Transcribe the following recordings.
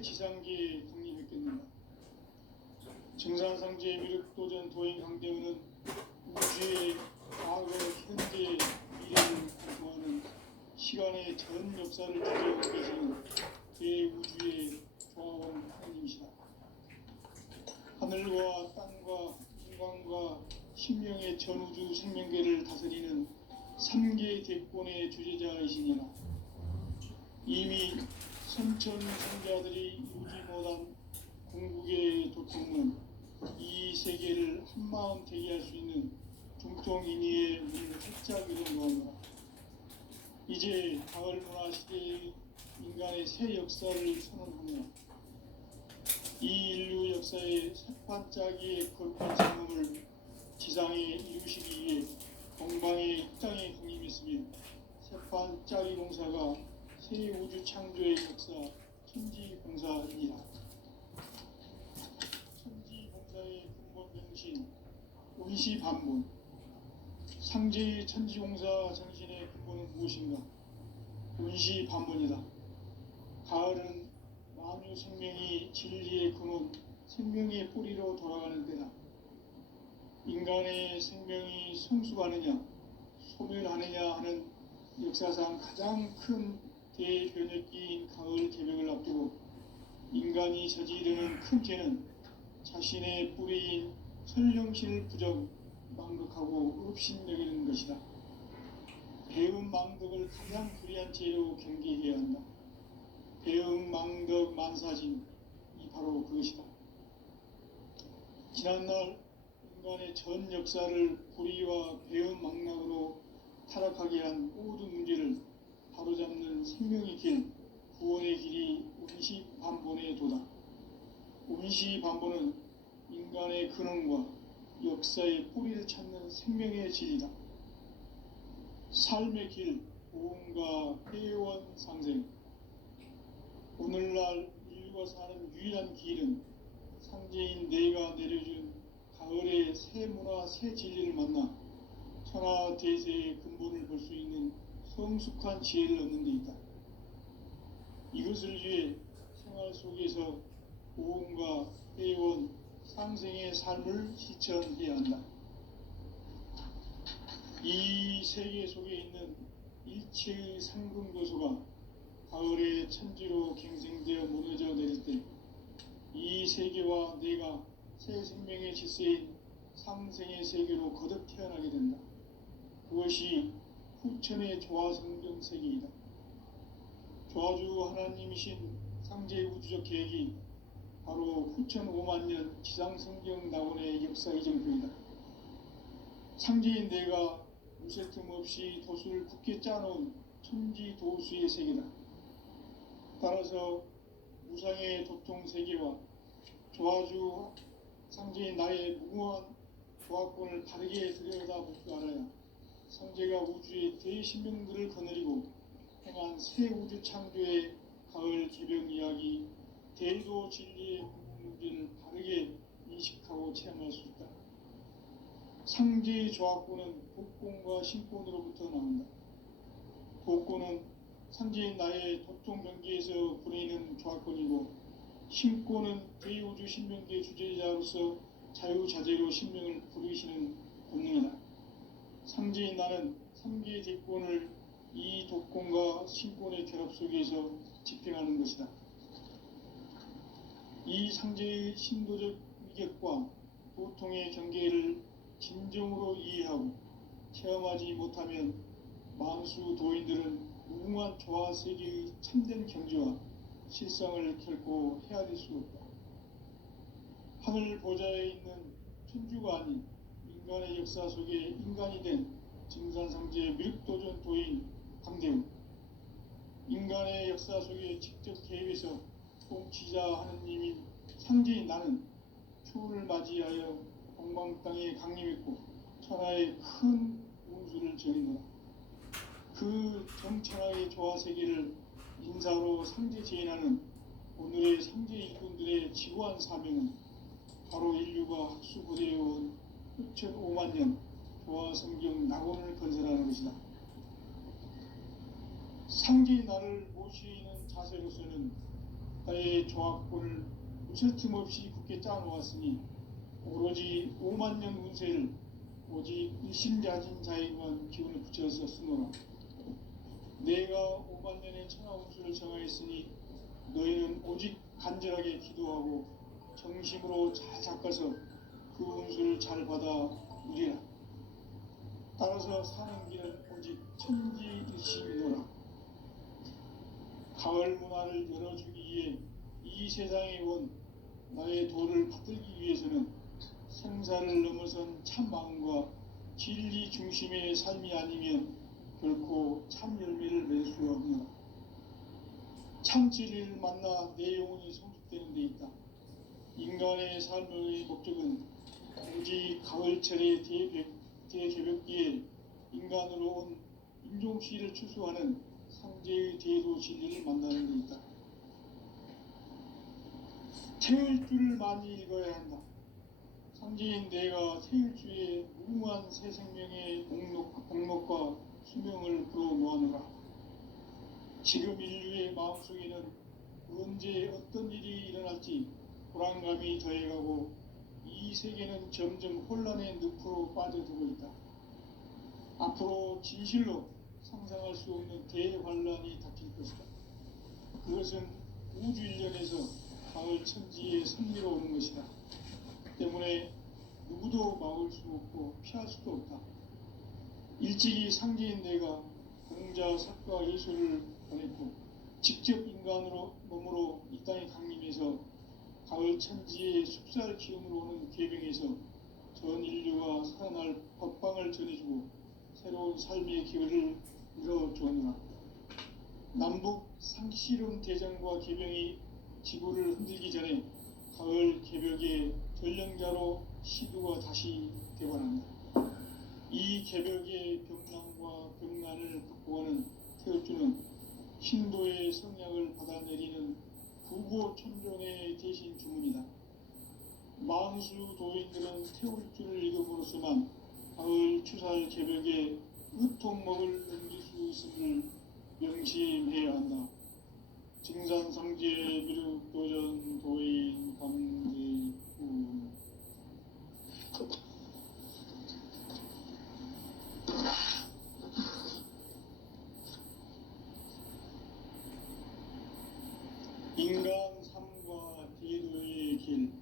지상기에 독립했겠는가. 증산상제 미륵도전 도행 강대원은 우주의 과거, 현재, 미래를 관통하는 시간의 전 역사를 주제하고 계시는 대우주의 조화원 하나님이시다. 하늘과 땅과 인간과 신명의 전우주 생명계를 다스리는 3개 대권의 주제자이시니라. 이미 선천성자들이 이루지 못한 궁극의 도통은 이 세계를 한마음 되게 할 수 있는 중통인의의 문을 활짝 열어놓으라. 이제 가을 문화 시대의 인간의 새 역사를 선언하며 이 인류 역사의 새반짝이의 거룩한 상음을 지상에 이루시기 위해 동방의 입장에 독립했으며 새반짝이 공사가 새 우주 창조의 역사 천지공사이니라. 천지공사의 근본 정신 운시반본. 상제의 천지공사 정신의 근본은 무엇인가? 운시반본이다. 가을은 만유 생명이 진리의 근원, 생명의 뿌리로 돌아가는 때다. 인간의 생명이 성숙하느냐, 소멸하느냐 하는 역사상 가장 큰 대변혁기인 가을 개명을 앞두고 인간이 저지르는 큰 죄는 자신의 뿌리인 설령신을 부정, 망극하고 업신여기는 것이다. 배음 망덕을 가장 불의한 죄로 경계해야 한다. 배음 망덕 만사진, 이 바로 그것이다. 지난날 인간의 전 역사를 불의와 배음 망락으로 타락하게 한 모든 문제를 바로잡는 생명의 길, 구원의 길이 운시반본의 도다. 운시반본은 인간의 근원과 역사의 뿌리를 찾는 생명의 질이다. 삶의 길, 보험과 회원 상생. 오늘날 인류가 사는 유일한 길은 상제인 내가 내려준 가을의 새 문화, 새 진리를 만나 천하 대세의 근본을 볼 수 있는 성숙한 지혜를 얻는 데 있다. 이것을 위해 생활 속에서 보험과 회원, 상생의 삶을 실천해야 한다. 이 세계 속에 있는 일체의 상금교수가 가을의 천지로 갱생되어 무너져 내릴 때 이 세계와 내가 새 생명의 질서인 상생의 세계로 거듭 태어나게 된다. 그것이 후천의 조화성경 세계이다. 조화주 하나님이신 상제 우주적 계획이 바로 후천 5만년 지상성경 낙원의 역사 이정표이다. 상제인 내가 무쇠 틈 없이 도수를 굳게 짜놓은 천지도수의 세계다. 따라서 무상의 도통 세계와 조화주 상제인 나의 무궁한 조화권을 바르게 들여다보고 알아야 상제가 우주의 대신명들을 거느리고 행한 새 우주 창조의 가을 개병 이야기, 대도 진리의 문제를 바르게 인식하고 체험할 수 있다. 상제의 조화권은 복권과 신권으로부터 나온다. 복권은 상제인 나의 도통 경계에서 부리는 조화권이고, 신권은 대우주 신명계 주제자로서 자유자재로 신명을 부르시는 본능이다. 상제인 나는 3개의 대권을 이 독권과 신권의 결합 속에서 집행하는 것이다. 이 상제의 신도적 위격과 도통의 경계를 진정으로 이해하고 체험하지 못하면 만수 도인들은 무궁한 조화 세계의 참된 경지와 실상을 결코 헤아릴 수 없다. 하늘 보좌에 있는 천주가 아닌 인간의 역사 속에 인간이 된 증산상제 미륵도전 도인 강대우. 인간의 역사 속에 직접 개입해서 통치자 하느님인 상제인 나는 추후를 맞이하여 동방 땅에 강림했고 천하의 큰 운수를 정했노라. 그 정천하의 조화세계를 인사로 상제 제인하는 오늘의 상제 일꾼들의 지구한 사명은 바로 인류가 학수고대해온 6,500년 조화성경 낙원을 건설하는 것이다. 상제의 나를 모시는 자세로서는 나의 조합권을 무쇠틈없이 굳게 짜놓았으니 오로지 5만 년 운세를 오직 일심자진 자에게만 기운을 붙여서 쓰노라. 내가 5만 년의 천하 운수를 정하였으니 너희는 오직 간절하게 기도하고 정심으로 잘 닦아서 그 운수를 잘 받아 누리라. 따라서 사는 길은 오직 천지일심이노라. 가을 문화를 열어주기 위해 이 세상에 온 나의 도를 받들기 위해서는 생사를 넘어선 참 마음과 진리 중심의 삶이 아니면 결코 참 열매를 맺을 수가 없노라. 참 진리를 만나 내 영혼이 성숙되는 데 있다. 인간의 삶의 목적은 오직 가을철의 대개벽기에 인간으로 온 인종시를 추수하는 상제의 대도 진리를 만나는 데 있다. 태일주를 많이 읽어야 한다. 상제인 내가 태일주의 무궁한 새 생명의 목록과 수명을 불어모아노라. 지금 인류의 마음속에는 언제 어떤 일이 일어날지 불안감이 더해가고 이 세계는 점점 혼란의 늪으로 빠져들고 있다. 앞으로 진실로 상상할 수 없는 대환란이 닥칠 것이다. 그것은 우주 일련에서 가을 천지에 선미로 오는 것이다. 때문에 누구도 막을 수 없고 피할 수도 없다. 일찍이 상제인 내가 공자, 석가, 예술을 보냈고 직접 인간으로 몸으로 이 땅에 강림해서 가을 천지의 숲살 기운으로 오는 계병에서 전 인류가 살아날 법방을 전해주고 새로운 삶의 기회를 이뤄주었노라. 남북 상시론 대전과 계병이 지구를 흔들기 전에 가을 개벽의 전령자로 시두가 다시 되관한다. 이 개벽의 병난과 병난을 극복하는 태울주는 신도의 성약을 받아내리는 부고천존의 대신 주문이다. 만수 도인들은 태울주를 읽음으로써만 가을 추살 개벽의 으통목을 넘길 수 있음을 명심해야 한다. 증산성제 미륵도전 도인 강제구 인간 삶과 대도의 길.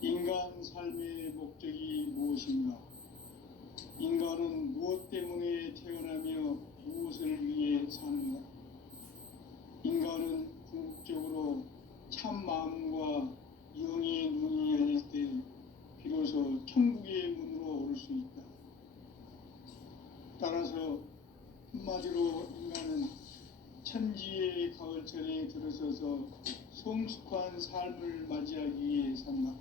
인간 삶의 목적이 무엇인가? 인간은 무엇 때문에 태어나며 무엇을 위해 사는가? 인간은 궁극적으로 참 마음과 영의 눈이 열릴 때 비로소 천국의 문으로 오를 수 있다. 따라서 한마디로 인간은 천지의 가을철에 들어서서 성숙한 삶을 맞이하기 위해 산다.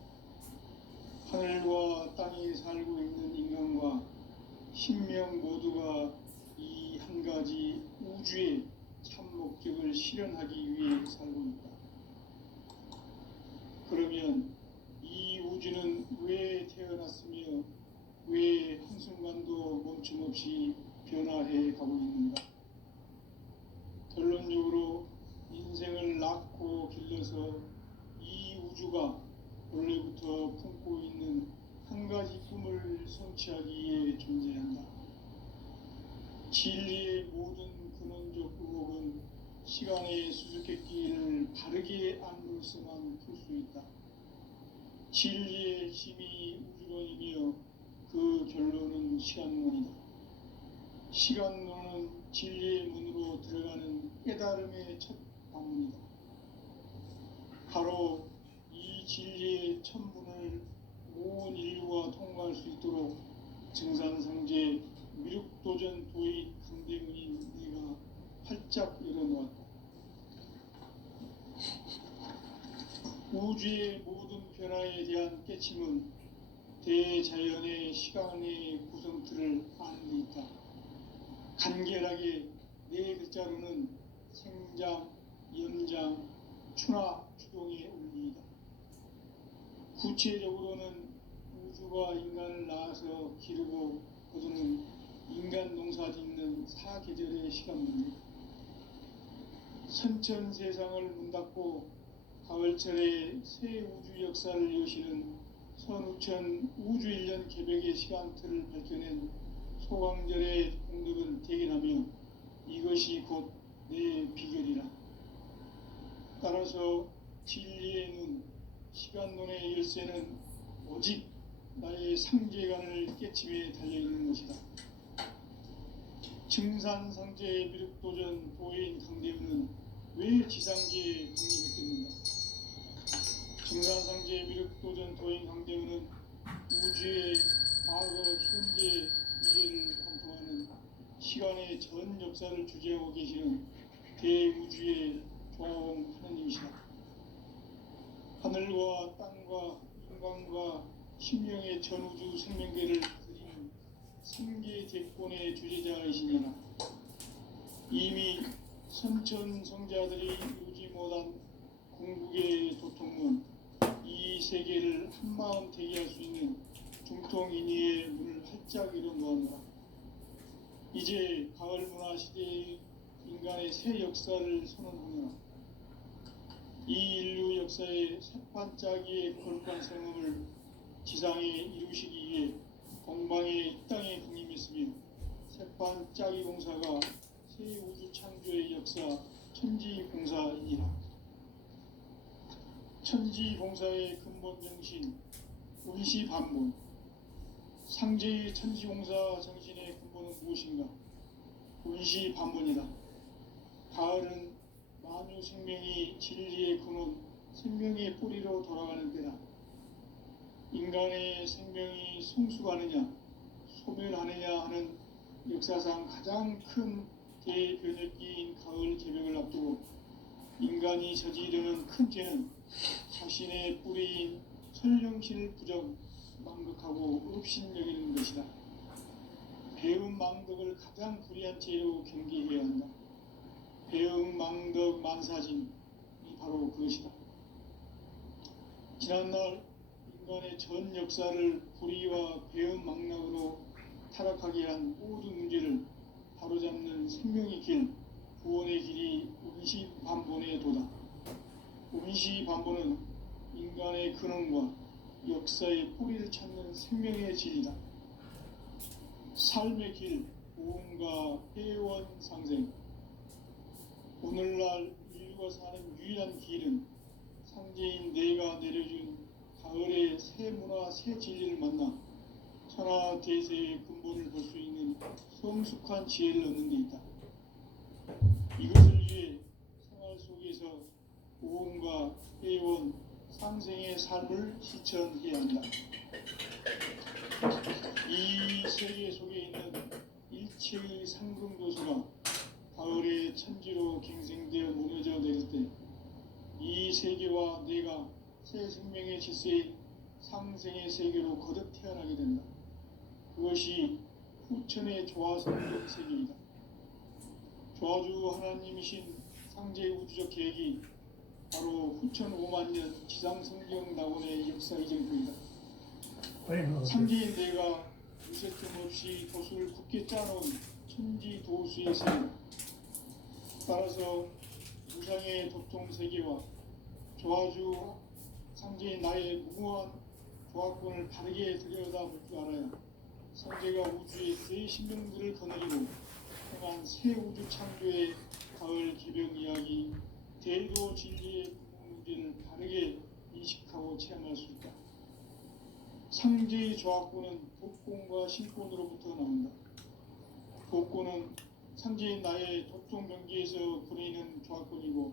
하늘과 땅에 살고 있는 인간과 신명 모두가 이 한 가지 우주의 참 목적을 실현하기 위해 살고 있다. 그러면 이 우주는 왜 태어났으며 왜 한순간도 멈춤없이 변화해 가고 있는가? 결론적으로 인생을 낳고 길러서 이 우주가 원래부터 품고 있는 한 가지 꿈을 성취하기 위해 존재한다. 진리의 모든 근원적 의혹은 시간의 수수께끼를 바르게 안물서만 풀 수 있다. 진리의 힘이 우주론이며 그 결론은 시간론이다. 시간론은 진리의 문으로 들어가는 깨달음의 첫 방문이다. 바로 이 진리의 첫 문을 온 인류가 통과할 수 있도록 증산성제 미륵도전 도의 강대문인 내가 활짝 열어놓았다. 우주의 모든 변화에 대한 깨침은 대자연의 시간의 구성틀을 아는 데 있다. 간결하게 네 글자로는 생장, 연장, 추나, 추동의 원리이다. 구체적으로는 우주가 인간을 낳아서 기르고 거두는 인간 농사 짓는 사계절의 시간입니다. 선천 세상을 문 닫고 가을철에 새 우주 역사를 여시는 선우천 우주일년 개벽의 시간틀을 밝혀낸 소강절의 공덕을 대견하며 이것이 곧 내 비결이라. 따라서 진리의 눈, 시간론의 열쇠는 오직 나의 상제관을 깨침에 달려있는 것이다. 증산상제의 미륵도전 도인 강대우는 왜 지상계에 독립했겠는가? 증산상제의 미륵도전 도인 강대우는 우주의 과거, 현재, 미래를 관통하는 시간의 전 역사를 주재하고 계시는 대우주의 조화원 하느님이시다. 하늘과 땅과 인간과 신명의 전우주 생명계를 그린 생계 대권의 주제자이시니라. 이미 선천 성자들이 이루지 못한 궁극의 도통문, 이 세계를 한마음 대기할 수 있는 중통인의의 문을 활짝 열어놓았노라. 이제 가을 문화 시대의 인간의 새 역사를 선언하노라. 이 인류 역사의 새반짝이의 거룩한 성음을 지상에 이루시기 위해 동방의 이 땅에 군림했으며 새반짝이 공사가 새 우주 창조의 역사 천지봉사이니라. 천지봉사의 근본 정신 운시반문. 상제의 천지봉사 정신의 근본은 무엇인가? 운시반문이다. 가을은 만유 생명이 진리의 근원, 생명의 뿌리로 돌아가는 때다. 인간의 생명이 성숙하느냐, 소멸하느냐 하는 역사상 가장 큰 대변혁기인 가을 개벽을 앞두고 인간이 저지르는 큰 죄는 자신의 뿌리인 설령신을 부정, 망극하고 업신여기는 것이다. 배음 망덕을 가장 불의한 죄로 경계해야 한다. 배음 망덕 만사진이 바로 그것이다. 지난날 인간의 전 역사를 불의와 배음 망락으로 타락하게 한 모든 문제를 바로잡는 생명의 길, 구원의 길이 운시반본의 도다. 운시반본은 인간의 근원과 역사의 뿌리를 찾는 생명의 진리다. 삶의 길, 보험과 회원 상생. 오늘날 인류가 사는 유일한 길은 상제인 내가 내려준 가을의 새 문화, 새 진리를 만나 천하 대세의 근본을 볼 수 있는 성숙한 지혜를 얻는 데 있다. 이것을 위해 생활 속에서 보험과 회원, 상생의 삶을 실천해야 한다. 이 세계 속에 있는 일체의 상금도수가 가을의 천지로 갱생되어 무너져 내릴 때 이 세계와 내가 새 생명의 질서의 상생의 세계로 거듭 태어나게 된다. 그것이 후천의 조화성경 세계이다. 조화주 하나님이신 상제 우주적 계획이 바로 후천 5만년 지상성경 낙원의 역사 이정표이다. 상제인 내가 의색점 없이 도수를 굳게 짜놓은 천지도수의 세계, 따라서 무상의 도통세계와 조화주 상제인 나의 무모한 조화권을 바르게 들여다볼 줄 알아야 상제가 우주의 새 신명들을 거느리고 행한 새 우주 창조의 가을 개벽 이야기, 대도 진리의 문제를 바르게 인식하고 체험할 수 있다. 상제의 조화권은 독권과 신권으로부터 나온다. 독권은 상제인 나의 도통 경계에서 보내는 조화권이고,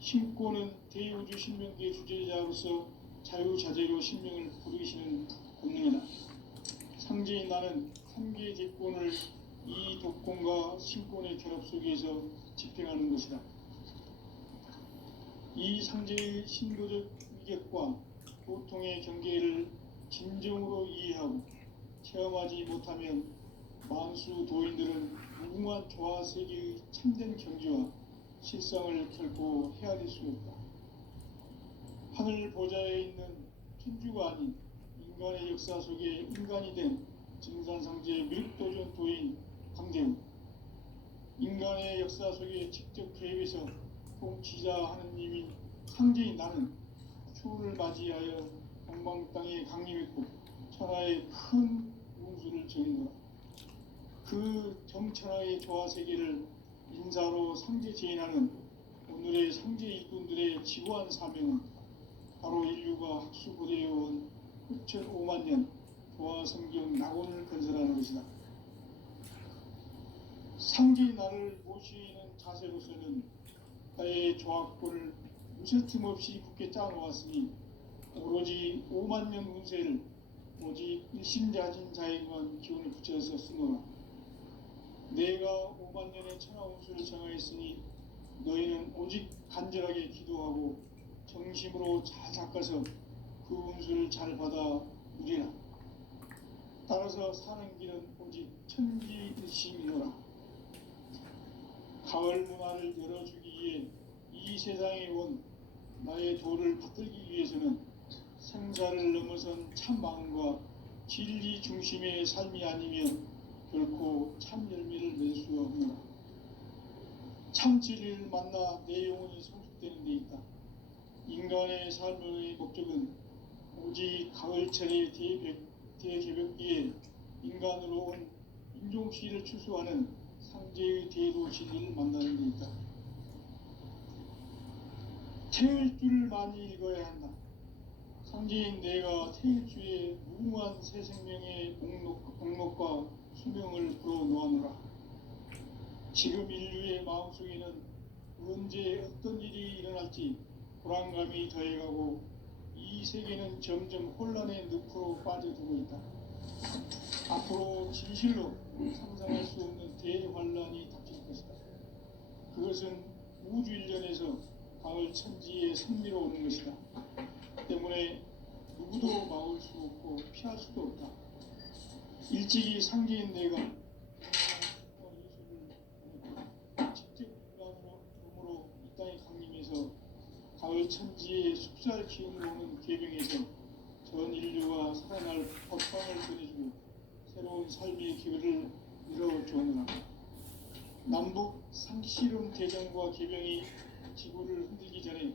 신권은 대우주 신명계의 주제자로서 자유자재로 신명을 부르시는 권능이다. 상제인 나는 삼계의 대권을 이 독권과 신권의 결합 속에서 집행하는 것이다. 이 상제의 신도적 위격과 도통의 경계를 진정으로 이해하고 체험하지 못하면 만수 도인들은 무궁한 조화세계의 참된 경지와 실상을 결코 헤아릴 수 없다. 하늘 보좌에 있는 천주가 아닌 인간의 역사 속에 인간이 된 증산상제 미륵도전 도인 강대우, 인간의 역사 속에 직접 개입해서 통치자 하느님인 상제인 나는 추후를 맞이하여 동방 땅에 강림했고 천하의 큰 운수를 정했노라. 그 정천하의 조화세계를 인사로 상제 제인하는 오늘의 상제 일꾼들의 지구한 사명은 바로 인류가 학수고대해온 6,5만 년 조화성경 낙원을 건설하는 것이다. 상제의 나를 모시는 자세로서는 나의 조합권을 무쇠틈 없이 굳게 짜놓았으니 오로지 5만 년 운세를 오직 일심자진 자에게만 기운을 붙여서 쓰노라. 내가 5만 년의 천하 운수를 정하였으니 너희는 오직 간절하게 기도하고 정심으로 잘 닦아서 그 운수를 잘 받아 누리라. 따라서 사는 길은 오직 천지일심이노라. 가을 문화를 열어주기 위해 이 세상에 온 나의 도를 받들기 위해서는 생사를 넘어선 참 마음과 진리 중심의 삶이 아니면 결코 참 열매를 낼 수 없노라. 참 진리를 만나 내 영혼이 성숙되는 데 있다. 인간의 삶의 목적은 오직 가을철의 대개벽기에 인간으로 온 인종시를 추수하는 상제의 대도 진리를 만나는 데 있다. 태일주를 많이 읽어야 한다. 상제인 내가 태일주의 무궁한 새 생명의 공록과 수명을 불어놓아노라. 지금 인류의 마음속에는 언제 어떤 일이 일어날지 불안감이 더해가고 이 세계는 점점 혼란의 늪으로 빠져들고 있다. 앞으로 진실로 상상할 수 없는 대환란이 닥칠 것이다. 그것은 우주 일련에서 가을 천지의 선미로 오는 것이다. 때문에 누구도 막을 수 없고 피할 수도 없다. 일찍이 상제인 내가 예수를 직접 몸으로 이 땅에 강림해서 가을 천지의 숲살 기운을 오는 계병에서 전 인류가 살아날 법방을 전해주고 새로운 삶의 기회를 이뤄주었노라. 남북 상씨름 대전과 계병이 지구를 흔들기 전에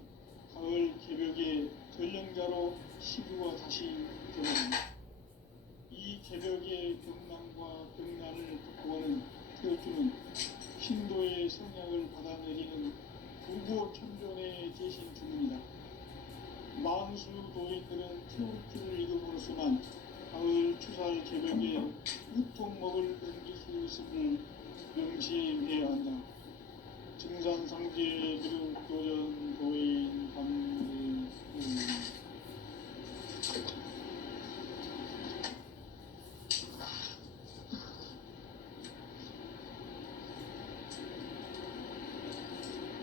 가을 개벽의 전령자로 시구가 다시 들어간다. 이 개벽의 병난과 병난을 극복하는 태어주는 신도의 성향을 받아내리는 부고 천존의 대신 주문이다. 망수 도인들은 태울주를 읽음으로써만 가을 추살 개벽의 유통목을 넘길 수 있음을 명시해야 한다. 증산상제 그룹 도전 도인 감리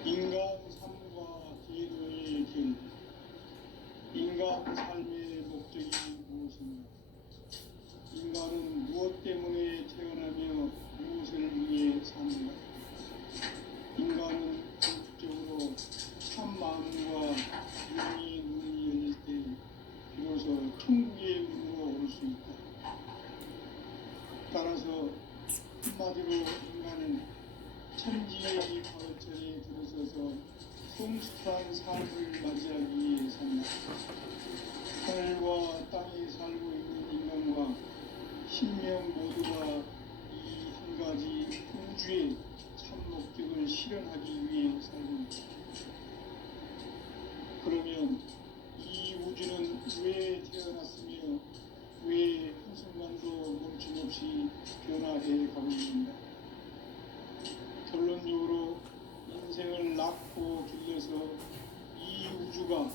인간 삶과 기도의 길. 인간 삶의 목적이 무엇인가? 인간은 무엇 때문에 태어나며 무엇을 위해 사는가? 인간은 본질적으로 참 마음과 영의 눈이 열릴 때 비로소 천국의 문으로 올 수 있다. 따라서 한마디로 인간은 천지의 가을철에 들어서서 성숙한 삶을 맞이하기 위해 산다. 하늘과 땅에 살고 있는 인간과 신명 모두가 이 한 가지 우주의 참 목적을 실현하기 위해 살고 있다. 그러면 이 우주는 왜 태어났으며 왜 한순간도 멈춤없이 변화해 가고 있는가? 결론적으로 인생을 낳고 길러서 이 우주가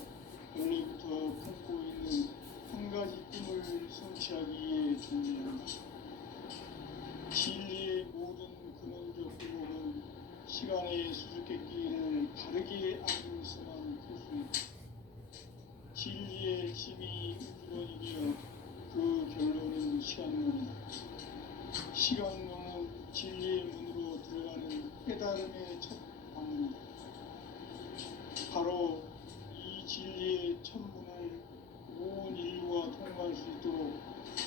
원래부터 품고 있는 한 가지 꿈을 성취하기 위해 존재한다. 진리의 모든 근원적 의목은 시간의 수수께끼를 바르게 알고 있어만 풀 수 있다. 진리의 힘이 우주론이며 그 결론은 시간론이다. 시간론은 진리의 문으로 들어가는 깨달음의 첫 방문이다. 바로 이 진리의 첫 문을 온 인류가 통과할 수 있도록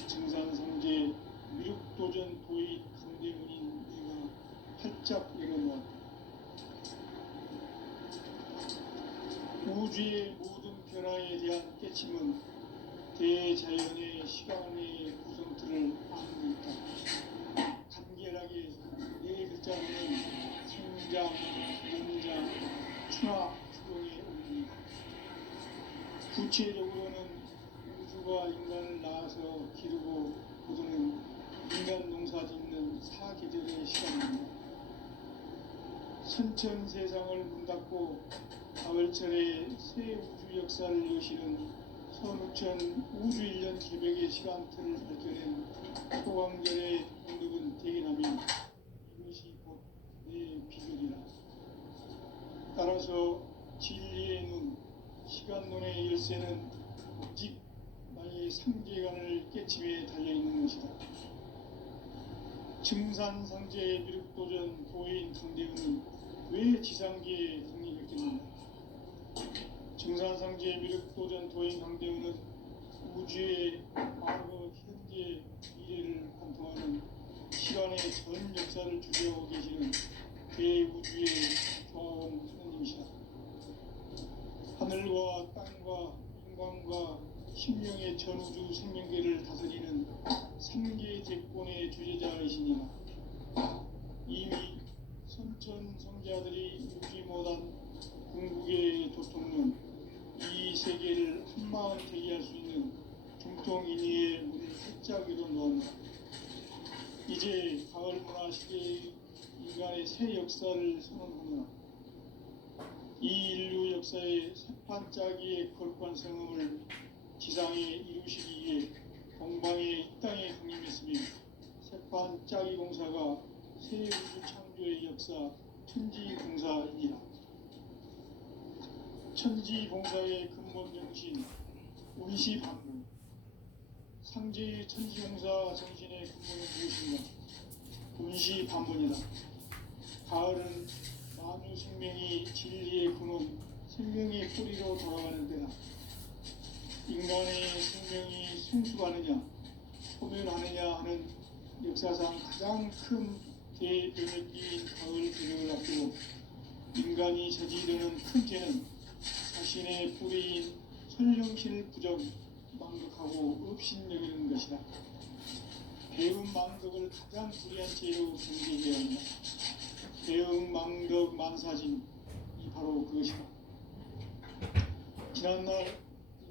증산상제 미륵도전 도의 강대문인 내가 활짝 열어놓았다. 우주의 모든 변화에 대한 깨침은 대자연의 시간의 구성틀을 아는 있다. 간결하게 네 글자로는 성장, 연장, 충화, 추동의 의미다. 구체적으로는 우주가 인간을 낳아서 기르고 거두는 인간 농사 짓는 사계절의 시간입니다. 선천 세상을 문 닫고 가을철에 새 우주 역사를 여시는 선우천 우주 1년 개벽의 시간틀을 밝혀낸 소광절의 공덕은 대견하며 이것이 곧 내 비결이라. 따라서 진리의 눈, 시간론의 열쇠는 오직 나의 상계관을 깨침에 달려있는 것이다. 증산상제의 미륵도전 도인 강대훈은 왜 지상계에 등립했겠는가? 증산상제의 미륵도전 도인 강대훈은 우주의 과거, 현재, 미래를 관통하는 시간의 전 역사를 주재하고 계시는 대우주의 조화원 하느님이시다. 하늘과 땅과 인간과 신명의 전우주 생명계를 다스리는 삼계 대권의 주제자이시니라. 이미 선천 성자들이 유지 못한 궁극의 도통론, 이 세계를 한마음 되게 할 수 있는 중통인의의 문을 활짝 열어놓았다. 이제 가을 문화 시대의 인간의 새 역사를 선언하노라. 이 인류 역사의 새판짜기의 거룩한 성음을 지상에 이루시기 위해 동방의 이 땅에 강림했으며 새판짜기 공사가 새 우주 창조의 역사 천지공사이니라. 천지공사의 근본 정신 운시반문. 상제의 천지공사 정신의 근본은 무엇인가? 운시반문이다. 가을은 만유 생명이 진리의 근원, 생명의 뿌리로 돌아가는 때다. 인간의 생명이 성숙하느냐, 소멸하느냐 하는 역사상 가장 큰 대변혁기인 가을 개벽을 앞두고 인간이 저지르는 큰 죄는 자신의 뿌리인 선령실 부정, 망극하고 업신여기는 것이다. 배음 망덕을 가장 불의한 죄로 경계해야 한다. 배음 망덕 만사진, 이 바로 그것이다. 지난날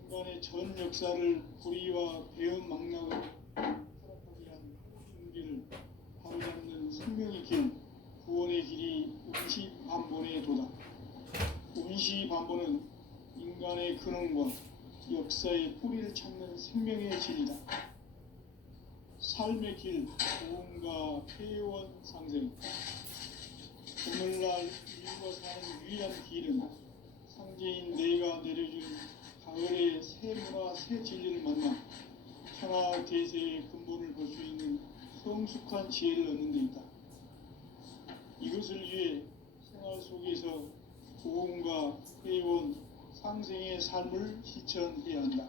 인간의 전 역사를 불의와 배음 망락을 타락하게 한 윤기를 바로잡는 생명의 길, 구원의 길이 운시반본의 도다. 운시반본은 인간의 근원과 역사의 뿌리를 찾는 생명의 길이다. 삶의 길, 고음과 폐원 상생. 오늘날 인류가 사는 유일한 길은 상제인 내가 내려준 가을의 새 문화, 새 진리를 만나 천하 대세의 근본을 볼 수 있는 성숙한 지혜를 얻는 데 있다. 이것을 위해 생활 속에서 고음과 회원, 상생의 삶을 실천해야 한다.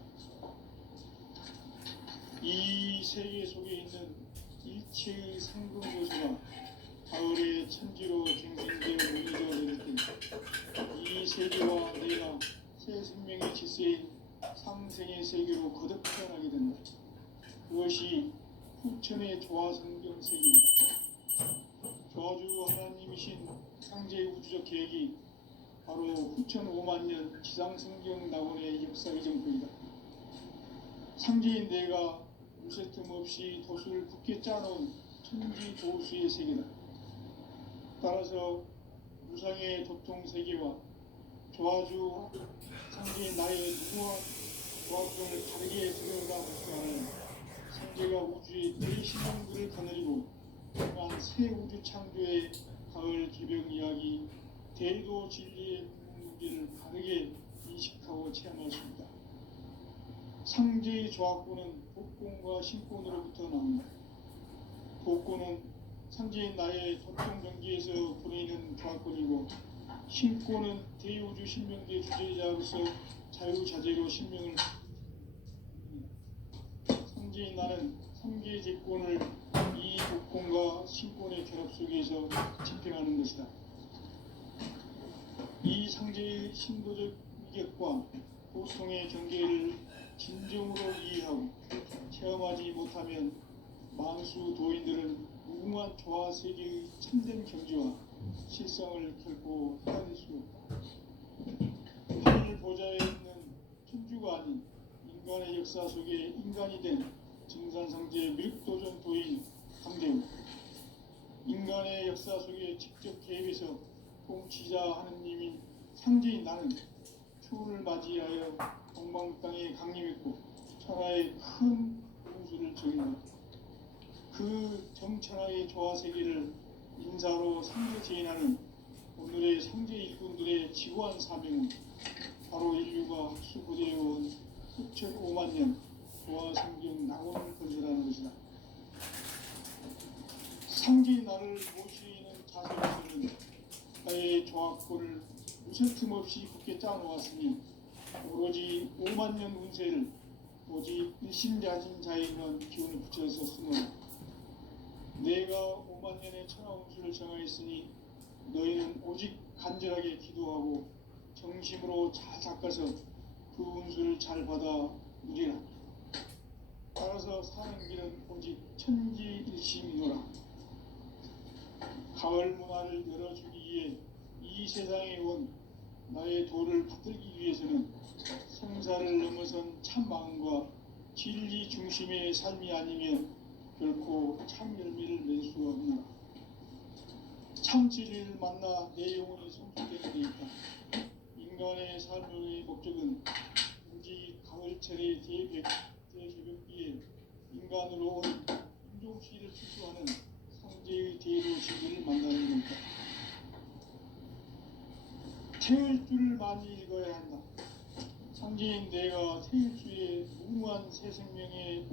이 세계 속에 있는 일체의 상금 요소가 가을의 천지로 갱생되어 무너져 내릴 때 이 세계와 내가 새 생명의 질서인 상생의 세계로 거듭 태어나게 된다. 그것이 후천의 조화성경 세계이다. 조화주 하나님이신 상제의 우주적 계획이 바로 후천 5만 년 지상성경 낙원의 역사의 정포이다. 상제인 내가 물새 틈 없이 도수를 굳게 짜놓은 천지 도수의 세계다. 따라서 무상의 도통 세계와 조화주 상제인 나의 누구와 조화성을 다르게 들여다보지 않은 상제가 우주의 대신령들을 거느리고 그러한 새 우주 창조의 가을 개벽 이야기, 대도 진리의 문제를 다르게 인식하고 체험할 수 있다. 상제의 조합구는 복권과 신권으로부터 나온다. 복권은 상제인 나의 도통 경계에서 보내는 조합권이고, 신권은 대우주 신명계 주제자로서 자유자재로 신명을 상제인 나는 3개의 제권을 이 복권과 신권의 결합 속에서 집행하는 것이다. 이 상제의 신도적 이격과 고통의 경계를 진정으로 이해하고 체험하지 못하면 만수 도인들은 무궁한 조화 세계의 참된 경지와 실상을 결코 헤아릴 수 없다. 하늘 보좌에 있는 천주가 아닌 인간의 역사 속에 인간이 된 증산상제 밀도전 도인 강대우, 인간의 역사 속에 직접 개입해서 통치자 하느님인 상제인 나는 추운을 맞이하여 동방 땅에 강림했고 천하의 큰 홍수를 정의하였다. 그 정천하의 조화 세계를 인사로 상제 제인하는 오늘의 상제 일꾼들의 지구한 사명은 바로 인류가 수고되어온 수천 5만 년 조화 성경 낙원을 건설하는 것이다. 상제의 나를 모시는 자세로서는 나의 조합권을 무쇠틈 없이 굳게 짜놓았으니 오로지 5만 년 운세를 오직 일심자진 자에만 기운을 붙여서 쓰노라. 내가 5만 년의 천하 운수를 정하였으니 너희는 오직 간절하게 기도하고 정심으로 잘 닦아서 그 운수를 잘 받아 누리라. 따라서 사는 길은 오직 천지일심이노라. 가을 문화를 열어주기 위해 이 세상에 온 나의 도를 받들기 위해서는 생사를 넘어선 참 마음과 진리 중심의 삶이 아니면 결코 참 열매를 낼 수 없노라. 참 진리를 만나 내 영혼이 성숙되게 돼 있다. 인간의 삶의 목적은 오직 가을철의 대개벽기에 인간으로 온 인종시를 추수하는 상제의 대로 진리를 만나는 것이다. 태을 줄을 많이 읽어야 한다. 상제인 내가 태일주의 무궁한 새 생명의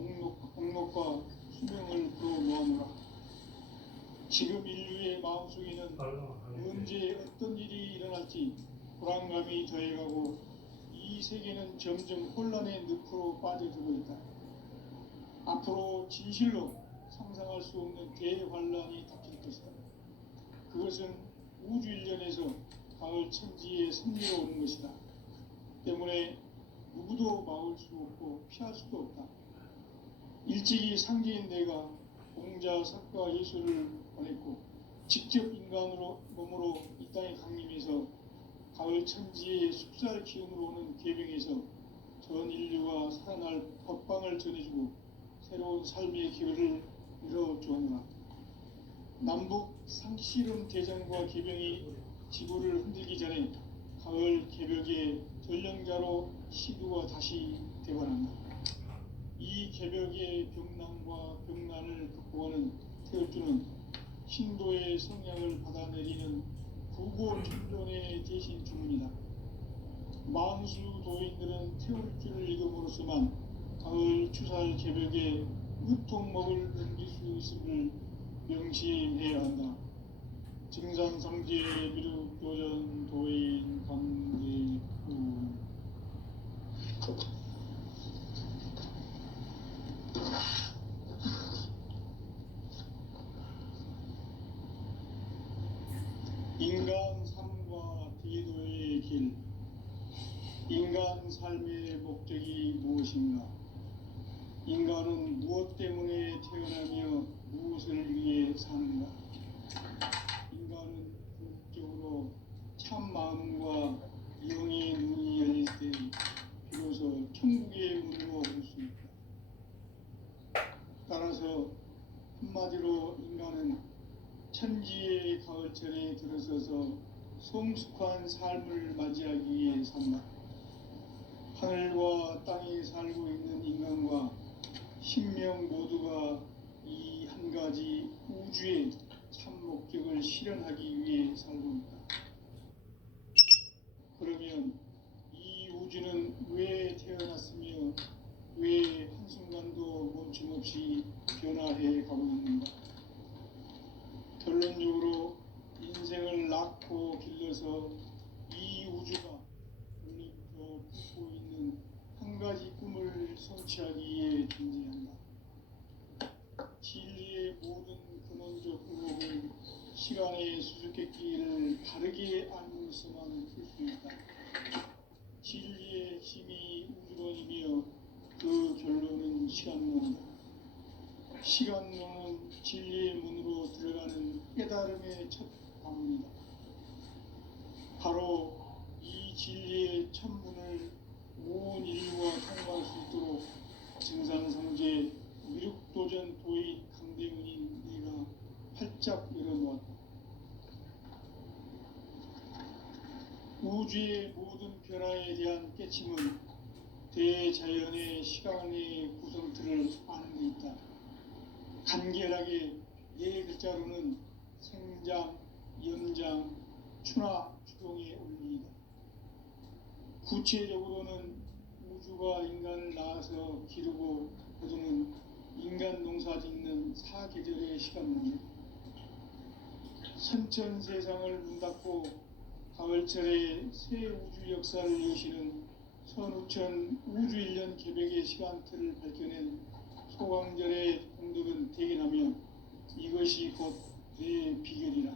공록과 수명을 풀어놓아노라. 지금 인류의 마음속에는 언제 어떤 일이 일어날지 불안감이 더해가고 이 세계는 점점 혼란의 늪으로 빠져들고 있다. 앞으로 진실로 상상할 수 없는 대환란이 닥칠 것이다. 그것은 우주 일련에서 가을 천지의 섭리로 오는 것이다. 때문에 누구도 막을 수 없고 피할 수도 없다. 일찍이 상제인 내가 공자, 석가, 예수를 보냈고 직접 인간으로 몸으로 이 땅에 강림해서 가을 천지의 숲살 기운으로 오는 계명에서 전 인류가 살아날 법방을 전해주고 새로운 삶의 기회를 열어주었노라. 남북 상씨름 대전과 계병이 지구를 흔들기 전에 가을 개벽의 전령자로 시두가 다시 되관한다. 이 개벽의 병난과 병난을 극복하는 태울주는 신도의 성향을 받아내리는 구고 천존의 대신 주문이다. 만수 도인들은 태울주를 읽음으로써만 가을 추살 개벽의 으통목을 넘길 수 있음을 명심해야 한다. 증산성제 미륵도전 도인 강대구. 인간 삶과 대도의 길. 인간 삶의 목적이 무엇인가? 인간은 무엇 때문에 태어나며 무엇을 위해 사는가? 인간은 궁극적으로 참 마음과 영의 눈이 열릴 때 비로소 천국의 문으로 올 수 있다. 따라서 한마디로 인간은 천지의 가을철에 들어서서 성숙한 삶을 맞이하기 위해 산다. 하늘과 땅에 살고 있는 인간과 신명 모두가 이 한 가지 우주의 참 목적을 실현하기 위해 살고 있다. 그러면 이 우주는 왜 태어났으며 왜 한순간도 멈춤없이 변화해 가고 있는가? 결론적으로 인생을 낳고 길러서 이 우주가 원래부터 품고 있는 한 가지 꿈을 성취하기 위해 존재한다. 진리의 모든 근원적 의혹을 시간의 수수께끼를 바르게 알므로서만 풀 수 있다. 진리의 힘이 우주론이며 그 결론은 시간론이다. 시간론은 진리의 문으로 들어가는 깨달음의 첫 관문이다. 바로 이 진리의 첫 문을 온 인류가 통과할 수 있도록 증산성제 미륵도전 도인 강대문인 네가 활짝 열어놓았다. 우주의 모든 변화에 대한 깨침은 대자연의 시간의 구성틀을 아는 데 있다. 간결하게 네 글자로는 생장, 연장, 추나 추동의 원리이다. 구체적으로는 우주가 인간을 낳아서 기르고 거두는 인간 농사 짓는 사계절의 시간론이다. 선천 세상을 문닫고 가을철에 새 우주 역사를 여시는 선우천 우주일년 개백의 시간틀을 밝혀낸 소강절의 공덕은 대견하며 이것이 곧 내 비결이라.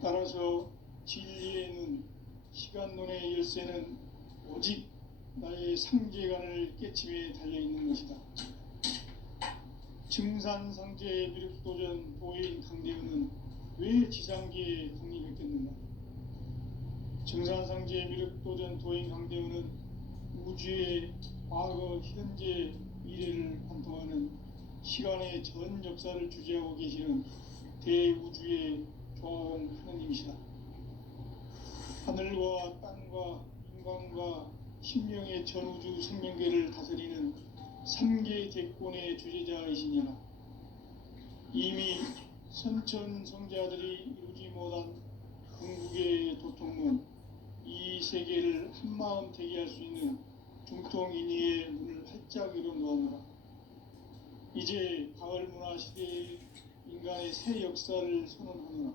따라서 진리의 눈, 시간론의 열쇠는 오직 나의 상제관을 깨침에 달려있는 것이다. 증산상제의 미륵도전 도인 강대우는 왜 지상계에 독립했겠는가? 증산상제의 미륵도전 도인 강대우는 우주의 과거, 현재, 미래를 관통하는 시간의 전 역사를 주재하고 계시는 대우주의 조화원 하느님이시다. 하늘과 땅과 인간과 신명의 전우주 생명계를 다스리는 3개 대권의 주제자이시니라. 이미 선천성자들이 이루지 못한 궁극의 도통문, 이 세계를 한마음 되게 할 수 있는 중통인의의 문을 활짝 열어놓아노라. 이제 가을문화 시대의 인간의 새 역사를 선언하노라.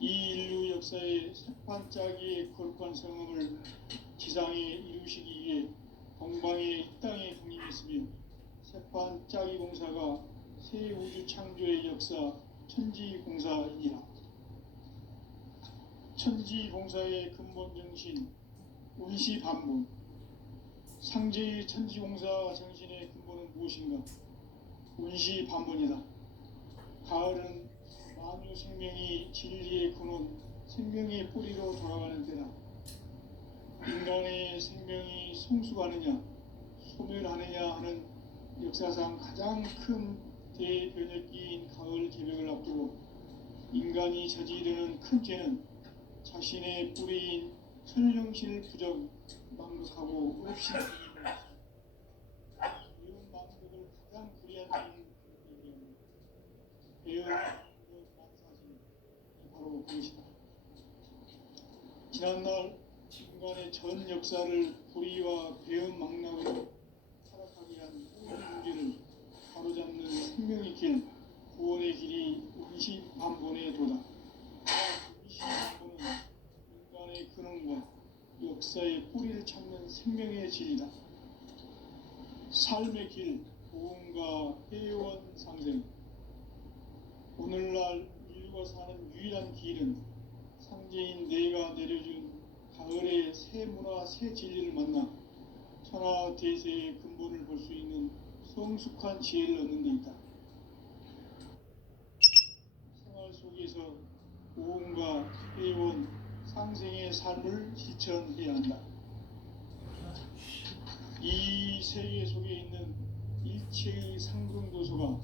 이 인류 역사의 새판짜기의 거룩한 성음을 지상에 이루시기 위해 동방의 이 땅에 독립했으며 새판짜기 공사가 새 우주 창조의 역사 천지공사이니라. 천지공사의 근본 정신 운시반문, 상제의 천지공사 정신의 근본은 무엇인가? 운시반문이다. 가을은 만유 생명이 진리의 근원, 생명의 뿌리로 돌아가는 때다. 인간의 생명이 성숙하느냐, 소멸하느냐 하는 역사상 가장 큰 대변혁기인 가을 개벽을 앞두고 인간이 저지르는 큰 죄는 자신의 뿌리인 천령신을 부정, 망극하고 없이 이런 망극을 가장 불의한 죄를 배운 만사신 바로 그것이다. 지난날 인간의 전 역사를 불의와 배은 망락으로 타락하게 한 모든 문제를 바로잡는 생명의 길, 구원의 길이 운시반본의 도다. 운시반본은 인간의 근원과 역사의 뿌리를 찾는 생명의 진리다. 삶의 길, 보험과 회원 상생. 오늘날 인류가 사는 유일한 길은 상제인 내가 내려준 가을의 새 문화, 새 진리를 만나 천하 대세의 근본을 볼 수 있는 성숙한 지혜를 얻는 데 있다. 생활 속에서 보험과 회원, 상생의 삶을 실천해야 한다. 이 세계 속에 있는 일체의 상승도소가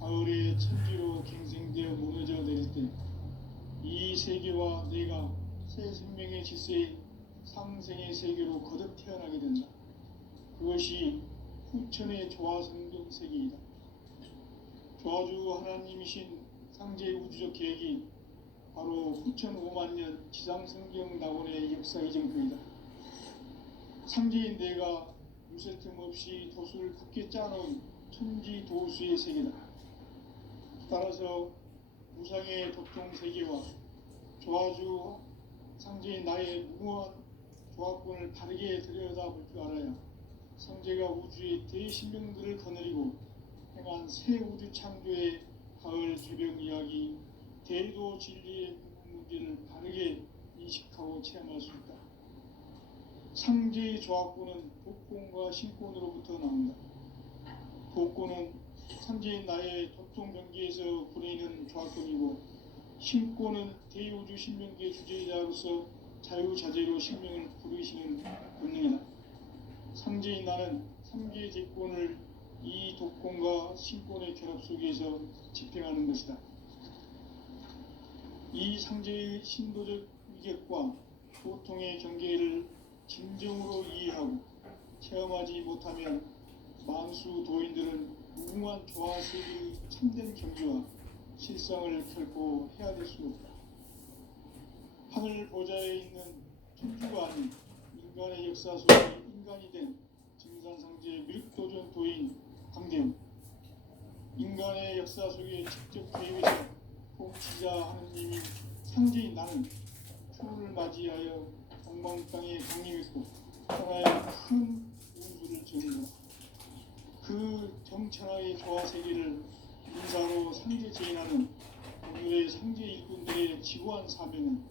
가을의 천지로 갱생되어 무너져 내릴 때 이 세계와 내가 새 생명의 질서인 상생의 세계로 거듭 태어나게 된다. 그것이 후천의 조화성경 세계이다. 조화주 하나님이신 상제의 우주적 계획이 바로 후천 5만 년 지상성경 낙원의 역사 이정표이다. 상제인 내가 유세 틈 없이 도수를 굳게 짜놓은 천지 도수의 세계다. 따라서 무상의 도통 세계와 조화주 상제인 나의 무모한 조합권을 바르게 들여다볼 줄 알아야 상제가 우주의 대신명들을 거느리고 행한 새 우주 창조의 가을 개벽 이야기, 대도 진리의 근본 문제를 바르게 인식하고 체험할 수 있다. 상제의 조합구는 복권과 신권으로부터 나온다. 복권은 상제인 나의 도통 경계에서 부리는 조합권이고, 신권은 대우주 신명기의 주제자로서 자유자재로 신명을 부르시는 권능이다. 상제인 나는 3개의 제권을 이 독권과 신권의 결합 속에서 집행하는 것이다. 이 상제의 신도적 위격과 보통의 경계를 진정으로 이해하고 체험하지 못하면 만수 도인들은 무궁한 조화세계의 참된 경지와 실상을 결코 헤아릴 수 없다. 하늘 보좌에 있는 천주가 아닌 인간의 역사 속에 인간이 된 증산상제의 밀도전 도인 강대우, 인간의 역사 속에 직접 개입해서 통치자 하느님인 상제인 나는 추운을 맞이하여 동방땅에 강림했고 하나의 큰 운수를 전했다. 그 정천하의 조화세계를 인사로 상제 제인하는 오늘의 상제 일꾼들의 지구한 사명은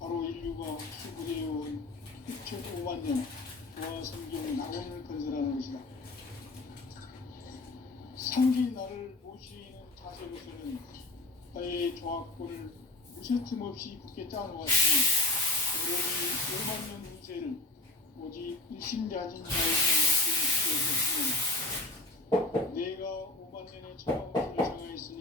바로 인류가 수부되어온 6,500만 년 조화성경 낙원을 건설하는 것이다. 상제인 나를 모시는 자세로서는 나의 조합권을 무쇠틈 없이 굳게 짜놓았으니 여러분이 5만 년 운세를 오직 일심자진 자에게만 맡기는 내가 5만 년의 처방운을 정하였으니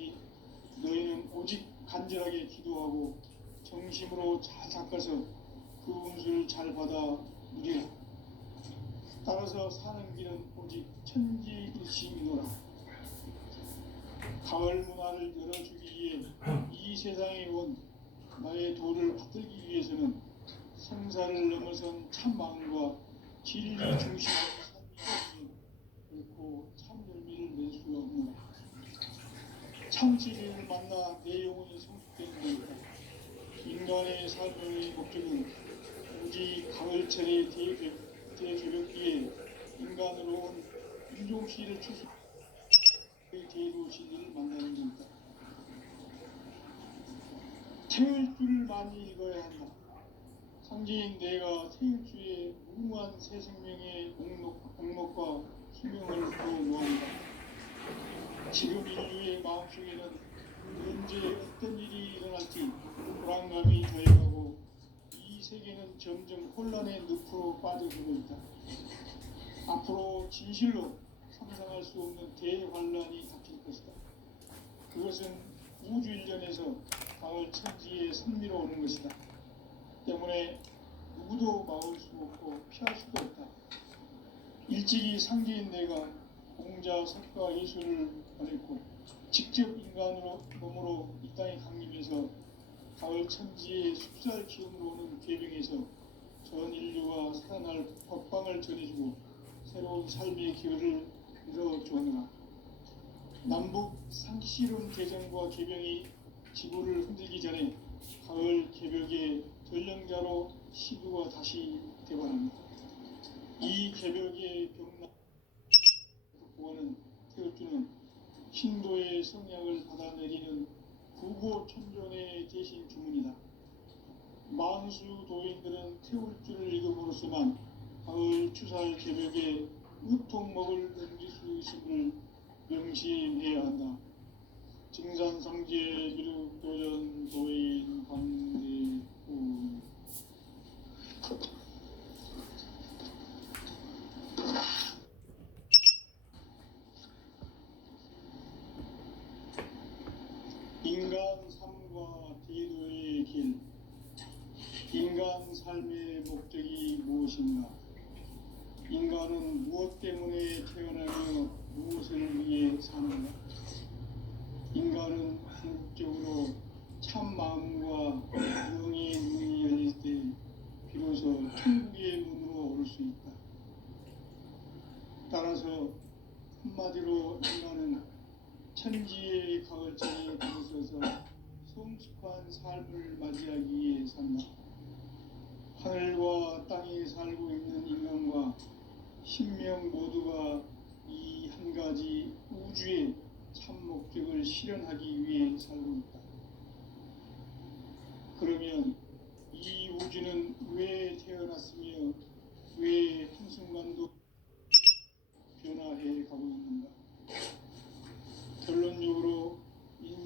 너희는 오직 간절하게 기도하고 정심으로 잘 닦아서 그 운수를 잘 받아 누리라. 따라서 사는 길은 오직 천지일심이노라. 가을 문화를 열어주기 위해 이 세상에 온 나의 도를 받들기 위해서는 생사를 넘어선 참 마음과 진리 중심의 삶이 결코 참 열매를 낼 수 없노라. 참 진리를 만나 내 영혼이 성숙되는 것이다. 인간의 삶의 목적은 오직 가을철의 대개벽기에 인간으로 온 인종씨를 추수 제도 진리를 만나는 것이다. 태일주를 많이 읽어야 한다. 상제인 내가 태일주의 무궁한 새 생명의 목록과 수명을 보호한다. 지금 인류의 마음속에는 언제 어떤 일이 일어날지 불안감이 더해가고 이 세계는 점점 혼란의 늪으로 빠져들고 있다. 앞으로 진실로 상상할 수 없는 대환란이 닥칠 것이다. 그것은 우주 일전에서 가을 천지에 선미로 오는 것이다. 때문에 누구도 막을 수 없고 피할 수도 없다. 일찍이 상제인 내가 공자, 석가, 예수를 보냈고 직접 인간으로 몸으로 이 땅에 강림해서 가을 천지의 숲살 기운으로 오는 계병에서 전 인류가 살아날 법방을 전해주고 새로운 삶의 기회를 이뤄주었노라. 남북 상시론 개정과 개병이 지구를 흔들기 전에 가을 개벽의 전령자로 시부가 다시 대발합니다. 이 개벽의 병난 구원은 태울주는 신도의 성약을 받아내리는 구고 천존의 대신 주문이다. 만수 도인들은 태울주를 읽음으로써만 가을 추살 개벽에 우통먹을 넘길 수 있음을 명심해야 한다. 증산상제 미륵도전 도인 강대우. 인간 삶과 대도의 길. 인간 삶의 목적이 무엇인가? 인간은 무엇 때문에 태어나며 무엇을 위해 사는가? 인간은 궁극적으로 참 마음과 영의 문이 열릴 때 비로소 천국의 문으로 오를 수 있다. 따라서 한마디로 인간은 천지의 가을장에 들어서서 성숙한 삶을 맞이하기 위해 산다. 하늘과 땅에 살고 있는 인간과 신명 모두가 이 한 가지 우주의 참 목적을 실현하기 위해 살고 있다. 그러면 이 우주는 왜 태어났으며 왜 한순간도 변화해 가고 있는가?